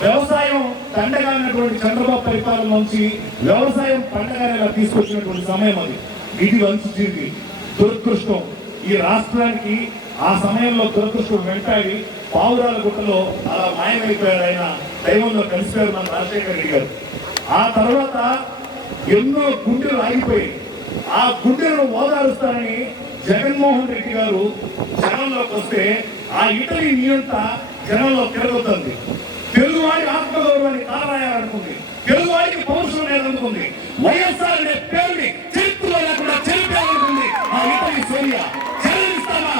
వ్యవసాయం తండగానటువంటి చంద్రబాబు పరిపాలన నుంచి వ్యవసాయం పండగగా తీసుకొచ్చినటువంటి సమయం అది. ఇది వంచింది దురదృష్టం. ఈ రాష్ట్రానికి ఆ సమయంలో దురదృష్టం వెంటాడి పావురాల గుట్టలో అలా మాయమైపోయాడు ఆయన. దైవంలో కలిసిపోయారు మన రాజశేఖర రెడ్డి గారు. ఆ తర్వాత ఎన్నో గుండెలు ఆగిపోయి ఆ గుండెలను ఓదారుస్తారని జగన్మోహన్ రెడ్డి గారు జనంలోకి వస్తే ఆ ఇటలీ నియంత జనంలో తిరుగుతుంది తెలుగువాడి ఆత్మగౌరవాన్ని కాలరాయాలనుకుంది. తెలుగువాడికి పౌరుషం లేదనుకుంది వైఎస్ఆర్ అనే పేరుని చరిత్రలో లేకుండా చెరిపేయాలనుకుంది ఆ ఇటలీ సోనియా. చెల్లిస్తామా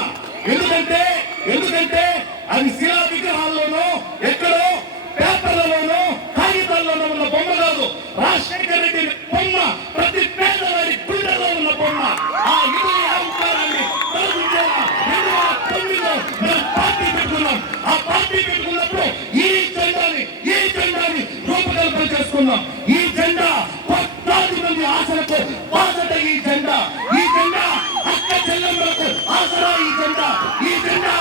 ఎందుకంటే ఎందుకంటే అది శిలా విగ్రహాల్లోనూ ఎక్కడో పేపర్లలోనూ కాగితాల్లోనూ ఉన్న బొమ్మ కాదు. రాజశేఖర్ చేసుకున్నాం. ఈ జెండా పద్నాలుగు మంది ఆశలకు బాధట ఈ జెండా. ఈ జెండా అక్క చెల్లెమ్మలకు ఆసరా ఈ జెండా. ఈ జెండా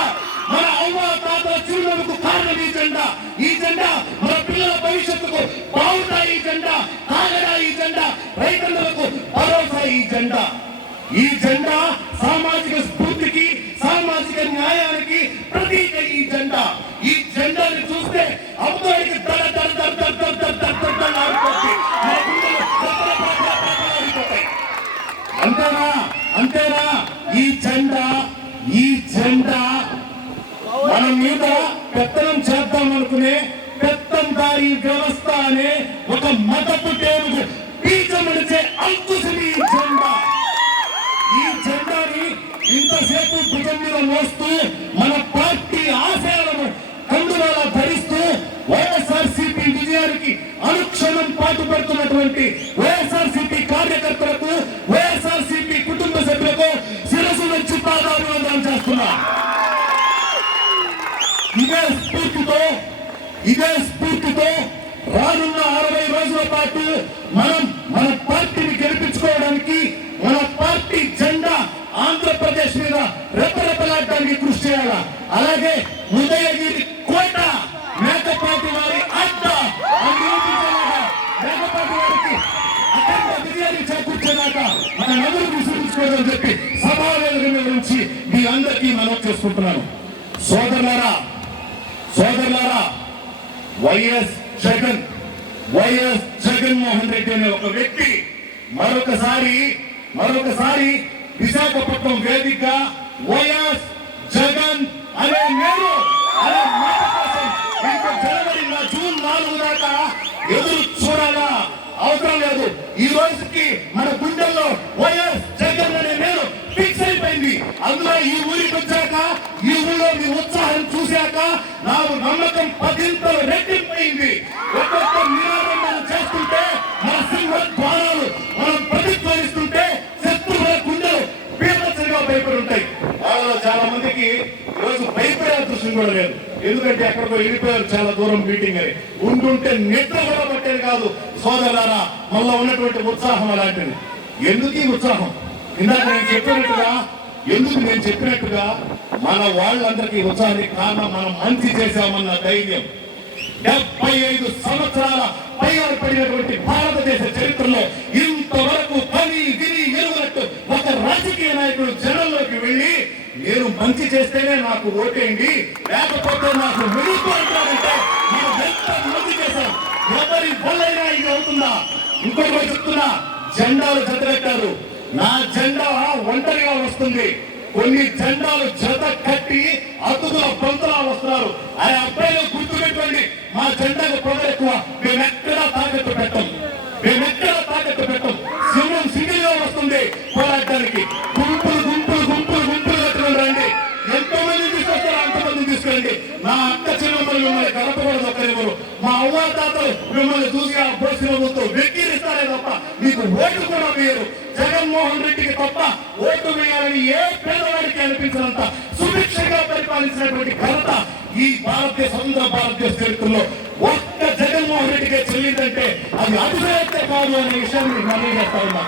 మన అవ్వ తాత చిరునవ్వుకు కారణం ఈ జెండా. ఈ జెండా మన పిల్లల భవిష్యత్తుకు బావుటా ఈ జెండా? కాగడా ఈ జెండా? రైతన్నలకు భరోసా ఈ జెండా. ఈ జెండా సామాజిక స్ఫూర్తికి సామాజిక న్యాయానికి ప్రతీక ఈ జెండా. ఈ జెండాని చూస్తే అబ్బాయికి దడ దడ జంట. మన మీద పెత్తనం చేద్దాం అనుకునే పెత్తందారి వ్యవస్థ అనే ఒక మతపు టేబుల్ బీజమడిచే అంకుశని ఈ జెండా. ఈ జెండాని ఇంతసేపు భుజం మీద మోస్తూ మన పార్టీ ఆశయాలను కండువాలా ధరిస్తూ వైఎస్ఆర్సీపీ విజయానికి అనుక్షణం పాటుపడుతున్నటువంటి వైఎస్ఆర్ చేస్తున్నా. ఇదే స్ఫూర్తితో ఇదే స్ఫూర్తితో రానున్న అరవై రోజుల పాటు మనం మన పార్టీని గెలిపించుకోవడానికి మన పార్టీ జెండా ఆంధ్రప్రదేశ్ మీద రెపరెపలాడడానికి కృషి చేయాలా? అలాగే ఉదయగిరి కోట మేకపాటి వారి అడ్డ మేకపాటి వారికి అఖండ విజయాన్ని చేకూర్చేదాకా మన నదులు విసిరించుకోవడం చెప్పి సభావేదిక గురించి మీ అందరికీ మనం చేసుకుంటున్నాను. సోదరులారా సోదరులారా వైఎస్ జగన్ వైఎస్ జగన్మోహన్ రెడ్డి అనే ఒక వ్యక్తి మరొకసారి మరొకసారి విశాఖపట్నం వేదికగా వైఎస్ జగన్ అనే నేను అనే మాట కోసం జనవరి జూన్ నాలుగు దాకా ఎదురు చూడాలా? అవసరం లేదు. ఈ రోజుకి మన గుండెల్లో ఈ ఊరికి వచ్చాక ఈ ఊళ్ళో మీ ఉత్సాహం చూశాక నాకు నమ్మకం పదింతలు రెట్టింపైంది ఒక్కొక్క నినాదం మనం చేస్తుంటే మన సింహ ద్వారాలు మనం ప్రతిధ్వనిస్తుంటే శత్రువుల గుండెలు పీపచ్చగా భయపడి ఉంటాయి వాళ్ళలో చాలా మందికి ఈరోజు భయపడే దృశ్యం కూడా లేదు. ఎందుకంటే ఎక్కడికో వెళ్ళిపోయారు చాలా దూరం మీటింగ్ అని. ఉంటుంటే నిద్ర కూడా పట్టేది కాదు. సోదరులారా మళ్ళా ఉన్నటువంటి ఉత్సాహం అలాంటిది. ఎందుకు ఈ ఉత్సాహం? ఇందాక నేను చెప్పినట్టుగా ఎందుకు నేను చెప్పినట్టుగా మన వాళ్ళందరికీ ఉత్సాహానికి కారణం మనం మంచి చేశామన్న ధైర్యం. డెబ్బై ఐదు సంవత్సరాల పైగా పడినటువంటి భారతదేశ చరిత్రలో ఇంతవరకు పని గిరి ఎరువునట్టు ఒక రాజకీయ నాయకుడు జనంలోకి వెళ్ళి నేను మంచి చేస్తేనే నాకు ఓటేయండి లేకపోతే నాకు వెలుగు అంటారంటే మనం ఎంత మంచి చేశాం? ఎవరి వల్లైనా ఇది అవుతుందా? ఇంకొకటి చెప్తున్నా జెండాలు జతపెట్టారు నా జెండా ఒంటరిగా వస్తుంది. కొన్ని జెండాలు జత కట్టి అతుకుల పంతులా వస్తున్నారు. ఆ అబ్బాయిలు గుర్తుపెట్టుకోండి మా జెండాకు పొగరు ఎక్కువ. మేము ఎక్కడా తాకట్టు పెట్టం? మేము ఎక్కడా తాకట్టు పెట్టం? సింహం సింగిల్గా వస్తుంది పోరాటానికి. గుంపులు గుంపులు గుంపులు గుంపులు కట్టుకుని రండి. ఎంతో మంది తీసుకొస్తారు అంతమంది తీసుకురండి నా అక్క చిన్నమ్మలు మిమ్మల్ని కలపకూడదు ఒక్కరివ్వరు మా అవ్వ తాతలు మిమ్మల్ని చూసి ఆ పోసిన ముందు వెక్కిరిస్తారే తప్ప మీకు ఓటు కూడా వేయరు. జగన్మోహన్ రెడ్డికి తప్ప ఓటు వేయాలని ఏ పేదవాడికి అనిపించినంత సుభిక్షంగా పరిపాలించినటువంటి ఘనత ఈ భారతదేశ స్వతంత్ర భారతదేశ చరిత్రలో ఒక్క జగన్మోహన్ రెడ్డికే చెల్లిందంటే అది అతిశయత్తే కాదు అనే విషయాన్ని మనం చేస్తా ఉన్నా.